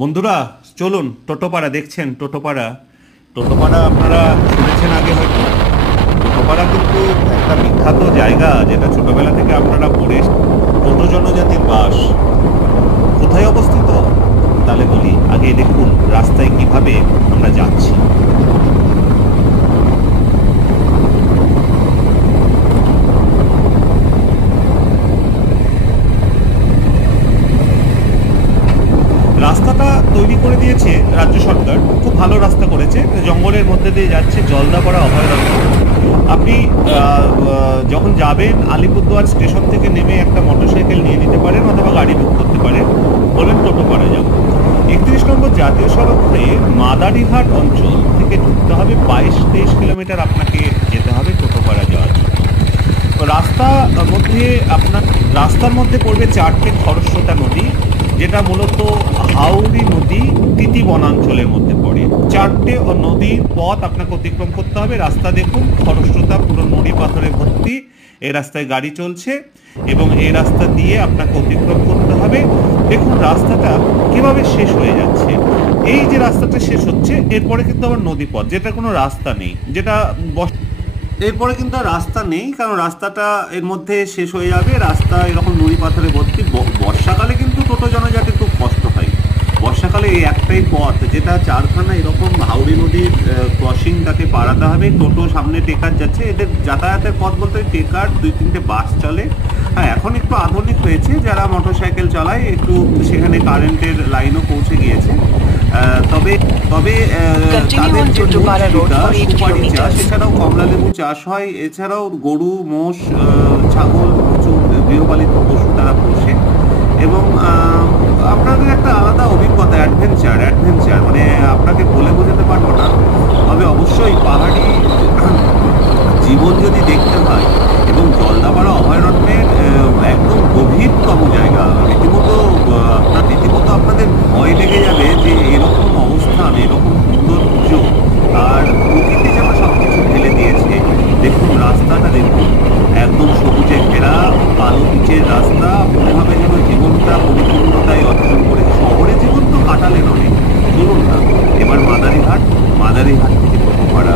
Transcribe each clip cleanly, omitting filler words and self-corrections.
বন্ধুরা, চলুন টোটোপাড়া। দেখছেন টোটোপাড়া? টোটোপাড়া আপনারা শুনেছেন আগে হয়তো। টোটোপাড়া কিন্তু একটা বিখ্যাত জায়গা, যেটা ছোটবেলা থেকে আপনারা পড়ে টোটো জনজাতির বাস। কোথায় অবস্থিত তাহলে বলি। আগে দেখুন রাস্তায় কিভাবে আমরা যাচ্ছি। রাস্তাটা তৈরি করে দিয়েছে রাজ্য সরকার, খুব ভালো রাস্তা করেছে। জঙ্গলের মধ্যে দিয়ে যাচ্ছে, জলদাপাড়া অভয়ারণ্য। আপনি যখন যাবেন আলিপুরদুয়ার স্টেশন থেকে নেমে একটা মোটরসাইকেল নিয়ে নিতে পারেন, অথবা গাড়ি বুক করতে পারেন। বলেন টোটোপাড়া যাব। 31 নম্বর জাতীয় সড়ক হয়ে মাদারিহাট অঞ্চল থেকে ঢুকতে হবে। 22-23 কিলোমিটার আপনাকে যেতে হবে টোটোপাড়া যাওয়ার জন্য। তো রাস্তার মধ্যে পড়বে 4টে খরস্রোতা নদী, যেটা মূলত হাওড়ি নদী তিতি বনাঞ্চলের মধ্যে পড়ে। 4টে নদীর পথ আপনাকে অতিক্রম করতে হবে। রাস্তা দেখুন, খরস্রোতা পুরো নুড়ি পাথরে ভর্তি। এই রাস্তায় গাড়ি চলছে এবং এই রাস্তা দিয়ে আপনাকে অতিক্রম করতে হবে। দেখুন রাস্তাটা কিভাবে শেষ হয়ে যাচ্ছে। এই যে রাস্তাটা শেষ হচ্ছে, এরপরে কিন্তু আবার নদী পথ, যেটা কোনো রাস্তা নেই, যেটা এরপরে কিন্তু আর রাস্তা নেই, কারণ রাস্তাটা এর মধ্যে শেষ হয়ে যাবে। রাস্তা এরকম নুড়ি পাথরে ভর্তি। বর্ষাকালে কিন্তু টোটো জনজাতির খুব কষ্ট হয়। বর্ষাকালে এই একটাই পথ, যেটা চারখানা এরকম হাওড়ি নদীর ক্রসিং, তাকে পারাতে হবে। টোটো সামনে টেকার যাচ্ছে, এদের যাতায়াতের পথ বলতে টেকার 2-3টে বাস চলে। হ্যাঁ, এখন একটু আধুনিক হয়েছে, যারা মোটরসাইকেল চালায় একটু সেখানে কারেন্টের লাইনও পৌঁছে গিয়েছে। তবে তবে তাদের যে জীবিকা সুপারি চাষ, এছাড়াও কমলালেবু চাষ হয়। এছাড়াও গরু, মোষ, ছাগল, প্রচুর গৃহপালিত পশু তারা পোষে। এবং আপনাদের একটা আলাদা অভিজ্ঞতা, অ্যাডভেঞ্চার মানে আপনাকে বলে বোঝাতে পারবো না। তবে অবশ্যই পাহাড়ি জীবন যদি দেখতে হয়, এবং জলদাপাড়া অভয়ারণ্যের একদম গভীরতম জায়গা, রীতিমতো আপনাদের ভয় লেগে যাবে যে এরকম অবস্থান, এরকম সৌন্দর্য, আর প্রকৃতি যেন সবকিছু ঢেলে দিয়েছে। দেখুন রাস্তাটা দেখুন, একদম সবুজে ঘেরা, কালো পিচের রাস্তা। মনে হবে যেন জীবনটা পরিপূর্ণতায় অর্জন করেছে। শহরে জীবন তো কাটালেন অনেক। চলুন না এবার মাদারিহাট থেকে টোটোপাড়া।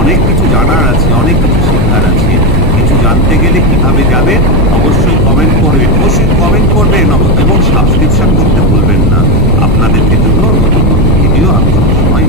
অনেক কিছু জানার আছে, অনেক কিছু শেখার আছে। কিছু জানতে গেলে কিভাবে যাবেন অবশ্যই কমেন্ট করবেন এবং সাবস্ক্রিপশন করতে ভুলবেন না। আপনাদেরকে জন্য নতুন নতুন ভিডিও আমি সবসময়